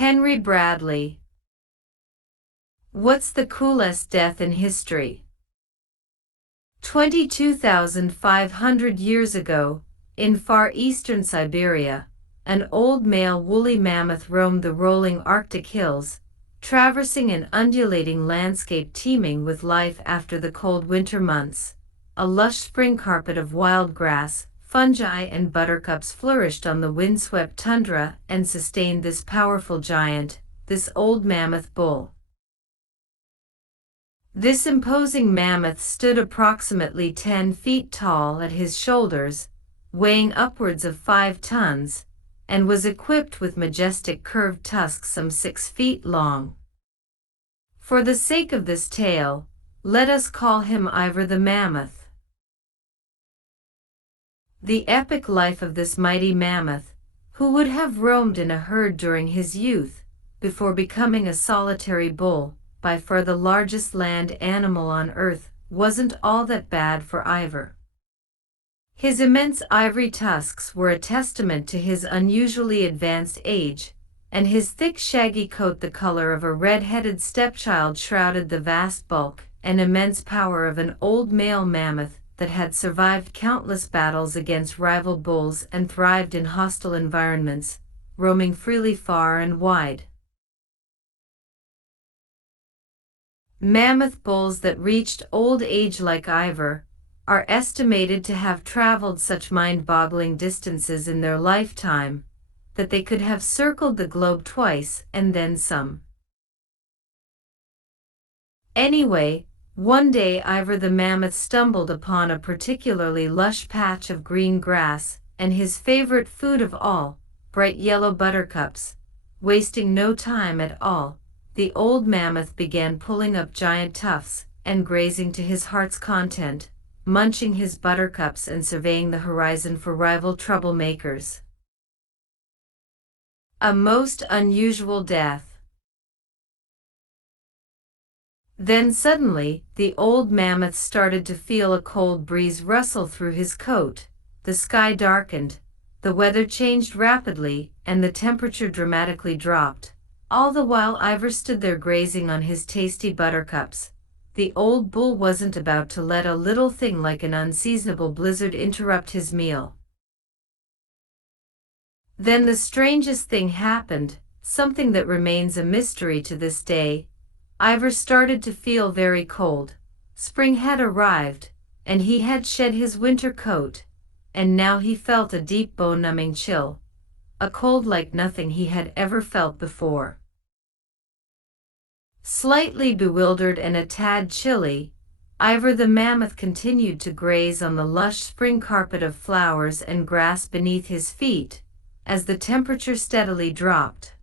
Henry Bradley. What's the coolest death in history? 22,500 years ago, in far eastern Siberia, an old male woolly mammoth roamed the rolling Arctic hills, traversing an undulating landscape teeming with life after the cold winter months. A lush spring carpet of wild grass, fungi and buttercups flourished on the windswept tundra and sustained this powerful giant, this old mammoth bull. This imposing mammoth stood approximately 10 feet tall at his shoulders, weighing upwards of 5 tons, and was equipped with majestic curved tusks some 6 feet long. For the sake of this tale, let us call him Ivor the Mammoth. The epic life of this mighty mammoth, who would have roamed in a herd during his youth, before becoming a solitary bull, by far the largest land animal on Earth, wasn't all that bad for Ivor. His immense ivory tusks were a testament to his unusually advanced age, and his thick shaggy coat, the color of a red-headed stepchild, shrouded the vast bulk and immense power of an old male mammoth that had survived countless battles against rival bulls and thrived in hostile environments, roaming freely far and wide. Mammoth bulls that reached old age like Ivor are estimated to have traveled such mind-boggling distances in their lifetime that they could have circled the globe twice and then some. Anyway, one day Ivor the mammoth stumbled upon a particularly lush patch of green grass, and his favorite food of all, bright yellow buttercups. Wasting no time at all, the old mammoth began pulling up giant tufts and grazing to his heart's content, munching his buttercups and surveying the horizon for rival troublemakers. A most unusual death. Then suddenly, the old mammoth started to feel a cold breeze rustle through his coat, the sky darkened, the weather changed rapidly, and the temperature dramatically dropped. All the while Ivor stood there grazing on his tasty buttercups. The old bull wasn't about to let a little thing like an unseasonable blizzard interrupt his meal. Then the strangest thing happened, something that remains a mystery to this day. Ivor started to feel very cold. Spring had arrived, and he had shed his winter coat, and now he felt a deep bone-numbing chill, a cold like nothing he had ever felt before. Slightly bewildered and a tad chilly, Ivor the mammoth continued to graze on the lush spring carpet of flowers and grass beneath his feet, as the temperature steadily dropped.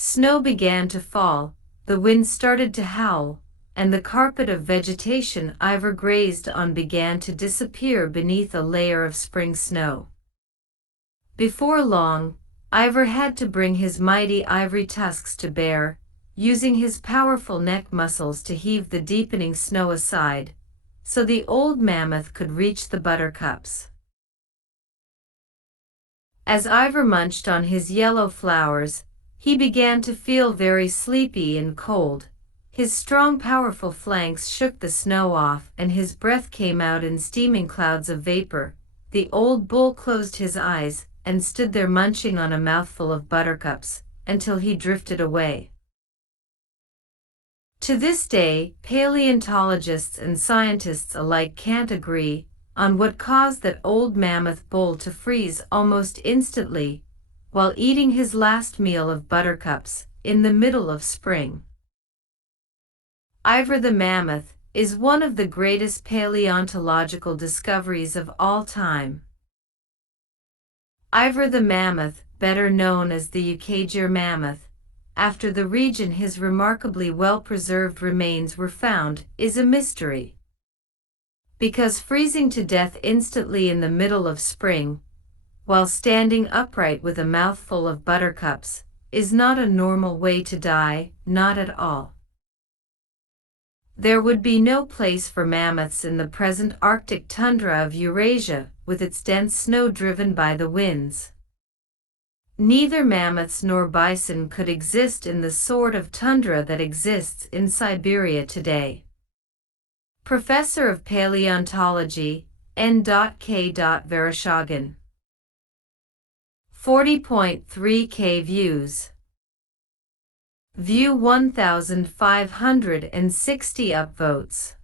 Snow began to fall, the wind started to howl, and the carpet of vegetation Ivor grazed on began to disappear beneath a layer of spring snow. Before long, Ivor had to bring his mighty ivory tusks to bear, using his powerful neck muscles to heave the deepening snow aside, so the old mammoth could reach the buttercups. As Ivor munched on his yellow flowers, he began to feel very sleepy and cold. His strong, powerful flanks shook the snow off, and his breath came out in steaming clouds of vapor. The old bull closed his eyes and stood there munching on a mouthful of buttercups, until he drifted away. To this day, paleontologists and scientists alike can't agree on what caused that old mammoth bull to freeze almost instantly, while eating his last meal of buttercups, in the middle of spring. Ivor the mammoth is one of the greatest paleontological discoveries of all time. Ivor the mammoth, better known as the Ukajir mammoth, after the region his remarkably well-preserved remains were found, is a mystery. Because freezing to death instantly in the middle of spring, while standing upright with a mouthful of buttercups, is not a normal way to die, not at all. There would be no place for mammoths in the present Arctic tundra of Eurasia, with its dense snow driven by the winds. Neither mammoths nor bison could exist in the sort of tundra that exists in Siberia today. Professor of Paleontology, N.K. Vereshchagin. 40.3K views. View 1,560 upvotes.